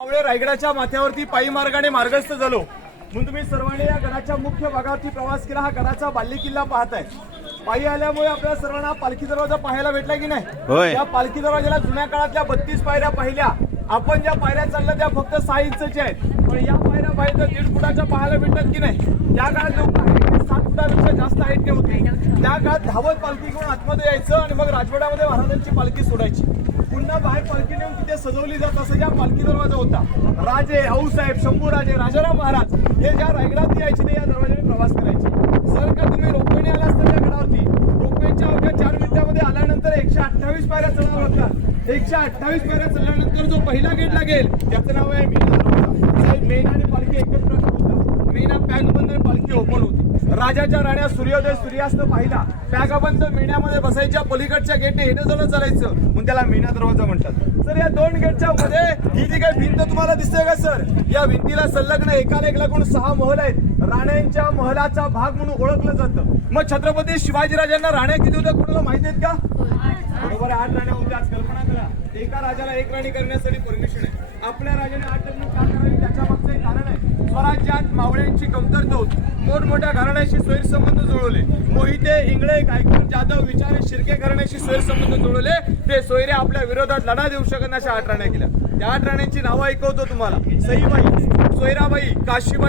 मावळे रायगडाच्या माथ्यावरती पायी मार्गाने मार्गस्थ झालो म्हणून तुम्ही सर्वांनी या गडाच्या मुख्य भागावरती प्रवास केला। हा गडाचा बाल्ली किल्ला पाहताय। पायी आल्यामुळे आपल्याला सर्वांना पालखी दरवाजा पाहायला भेटला की नाही? या पालखी दरवाजाला जुन्या काळातल्या 32 पायऱ्या पाहिल्या। आपण ज्या पायऱ्या चालल्या त्या फक्त 6 इंचच्या आहेत, पण या पायऱ्या पाहिजे तर 1.5 फुटाच्या पाहायला भेटतात की नाही? त्या काळात लोक 7 फुटापेक्षा जास्त हाईट होते। त्या काळात धावत पालखी घेऊन आतमध्ये यायचं आणि मग राजवाड्यामध्ये महाराजांची पालखी सोडायची। पुन्हा बाहेर पालखी नेऊन तिथे सजवली जात असं या पालखी दरवाजा होता। राजे, आऊसाहेब, शंभूराजे, राजाराम महाराज हे ज्या रायगडात यायचे ते या दरवाजाने प्रवास करायचे। जर का तुम्ही रोपवेने आला असता त्या गडावरती, रोपवेच्या अवघ्या 4 मिनिटांमध्ये आल्यानंतर 128 पायऱ्या चढाव्या लागतात। 128 पायऱ्या चढल्यानंतर जो पहिला गेट लागेल त्याचं नाव आहे मेणा दरवाजा। मेणा आणि पालखी एकत्र होतात। मेणा पॅक बंद आणि पालखी ओपन होती। राजाच्या राण्या सूर्योदय सूर्यास्त पाहिला, पॅगाबंद मेण्यामध्ये बसायच्या, पलीकडच्या गेटने येणं जाणं चालायचं म्हणून त्याला मेणा दरवाजा म्हणतात। सर या 2 गेटच्या मध्ये ही जी काही भिंत तुम्हाला दिसते का सर, या भिंतीला संलग्न एकाला एक लागून 6 महल आहेत। राण्यांच्या महलाचा भाग म्हणून ओळखलं जातं। मग छत्रपती शिवाजीराजांना राण्या किती होत्या कोणाला माहिती आहेत का? बरोबर 8 राण्या होत्या। आज कल्पना करा, एका राजाला 1 राणी करण्यासाठी परमिशन आहे। आपल्या राजाने 8 लग्न का करावी त्याच्या मागचं एक कारण आहे। स्वराज्यात मावळ्यांची कमतरता होती। मोठमोठ्या घराण्याशी स्वैरसंबंध जुळवले। मोहिते, इंगळे, गायकवाड, जाधव, विचारे, शिर्के घराण्याशी स्वैरसंबंध जुळवले। ते सोयरे आपल्या विरोधात लढा देऊ शकत अशा 8 राण्या केल्या। त्या 8 राण्यांची नावं ऐकवतो तुम्हाला। सईबाई, सोयराबाई, काशीबाई,